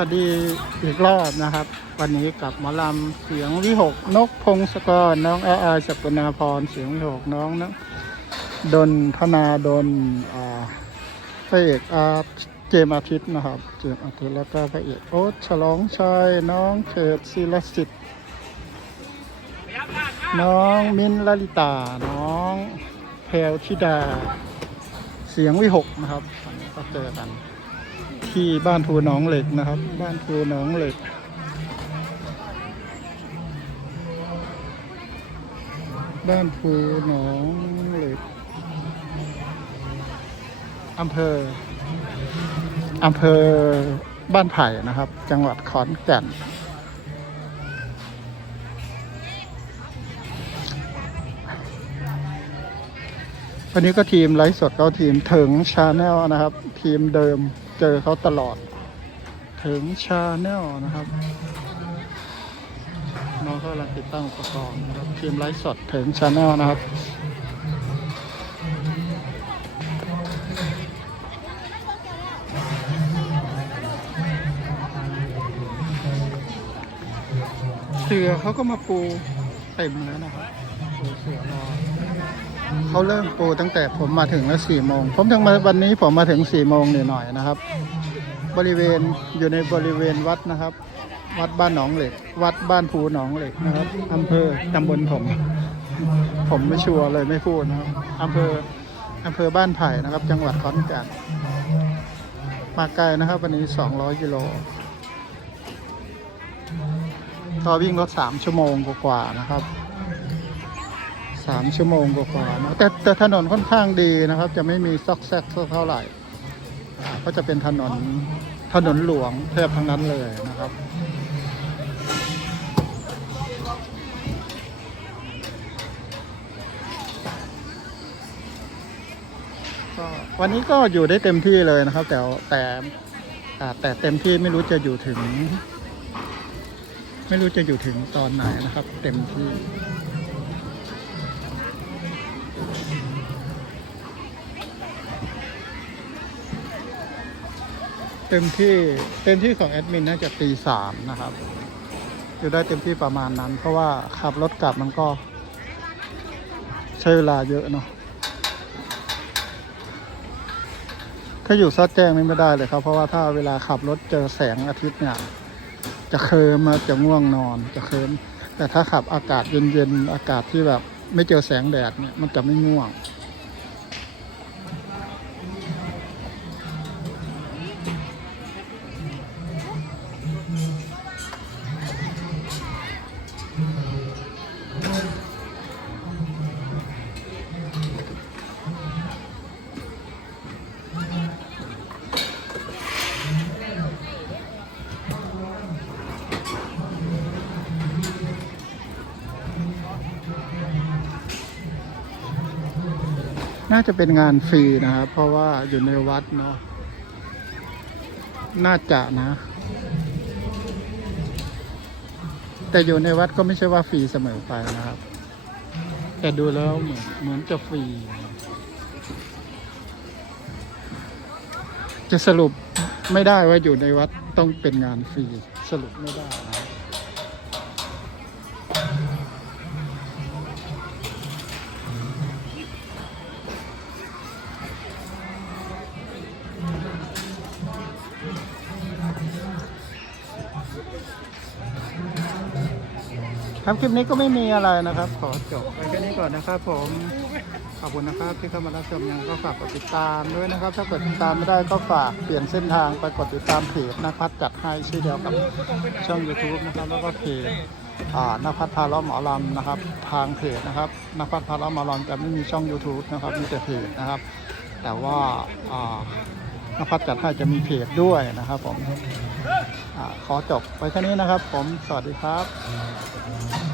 วัสดีอีกรอบนะครับ วันนี้กับหมอลำเสียงวิหกนกพงศกรน้องอาอาสกุณาพรเสียงวิหกน้องนะดนธนาดนอ่าพระเอกอาเจมอาทิตย์นะครับ เจมอาทิตย์แล้วก็พระเอกโอ๊ตฉลองชัยน้องเขตศิลสิทธิ์น้องมินลลิตา น้องแพรวธิดา เสียงวิหกนะครับวันนี้ก็เจอกัน ที่บ้านภูหนองเหล็กนะครับ บ้านภูหนองเหล็ก บ้านภูหนองเหล็กอำเภออำเภอบ้านไผ่นะครับ จังหวัดขอนแก่นวันนี้ก็ทีมไลฟ์สดเขาทีมถึงชาแนลนะครับ ทีมเดิม เจอเขาตลอด ถึงชาแนลนะครับน้องเขากำลังติดตั้งอุปกรณ์นะครับทีมไลฟ์สดถึงชาแนลนะครับเสือเขาก็มาปูเต็มแล้วนะครับเสือรอ เขาเริ่มปูตั้งแต่ผมมาถึงแล้วสี่โมง ผมถึงมาวันนี้ผมมาถึงสี่โมงหน่อยๆนะครับ บริเวณอยู่ในบริเวณวัดนะครับ วัดบ้านหนองเหล็ก วัดบ้านภูหนองเหล็กนะครับอำเภอตำบลผม ผมไม่ชัวร์เลยไม่พูดนะครับอำเภออำเภอบ้านไผ่นะครับ จังหวัดขอนแก่นมาไกลนะครับ วันนี้สองร้อยกิโลก็วิ่งรถสามชั่วโมงกว่าๆนะครับ สามชั่วโมงกว่าๆนะแต่แต่ถนนค่อนข้างดีนะครับ จะไม่มีซอกแซกเท่าไหร่ก็จะเป็นถนนถนนหลวงแทบทั้งนั้นเลยนะครับก็วันนี้ก็อยู่ได้เต็มที่เลยนะครับ แต่แต่แต่เต็มที่ไม่รู้จะอยู่ถึง ไม่รู้จะอยู่ถึงตอนไหนนะครับ เต็มที่ เต็มที่เต็มที่ของแอดมินน่าจะตีสามนะครับอยู่ได้เต็มที่ประมาณนั้น เพราะว่าขับรถกลับมันก็ ใช้เวลาเยอะเนาะถ้าอยู่ซอดแจ้งนี่ไม่ได้เลยครับ เพราะว่าถ้าเวลาขับรถเจอแสงอาทิตย์เนี่ย จะเคลิมมาจะง่วงนอนจะเคลิมแต่ถ้าขับอากาศเย็นๆอากาศที่แบบ ไม่เจอแสงแดดเนี่ยมันจะไม่ง่วง น่าจะเป็นงานฟรีนะครับ เพราะว่าอยู่ในวัดเนาะน่าจะนะ แต่อยู่ในวัดก็ไม่ใช่ว่าฟรีเสมอไปนะครับ แต่ดูแล้วเหมือนเหมือนจะฟรี จะสรุปไม่ได้ว่าอยู่ในวัดต้องเป็นงานฟรีสรุปไม่ได้นะ ครับคลิปนี้ก็ไม่มีอะไรนะครับ ขอจบไปแค่นี้ก่อนนะครับ ผมขอบคุณนะครับที่เข้ามารับชมยังก็ฝากกดติดตามด้วยนะครับ ถ้าเกิดติดตามไม่ได้ก็ฝากเปลี่ยนเส้นทางไปกดติดตามเพจนภัสจัดให้ชื่อเดียวกับช่อง YouTube นะครับแล้วก็เพจอ่านภัสพาล้อมหมอลำนะครับ ทางเพจนะครับนภัสพาล้อมหมอลำจะไม่มีช่อง YouTube นะครับมีแต่เพจนะครับ แต่ว่าอ่านภัสจัดให้จะมีเพจด้วยนะครับผม ขอจบไปแค่นี้นะครับ ผมสวัสดีครับ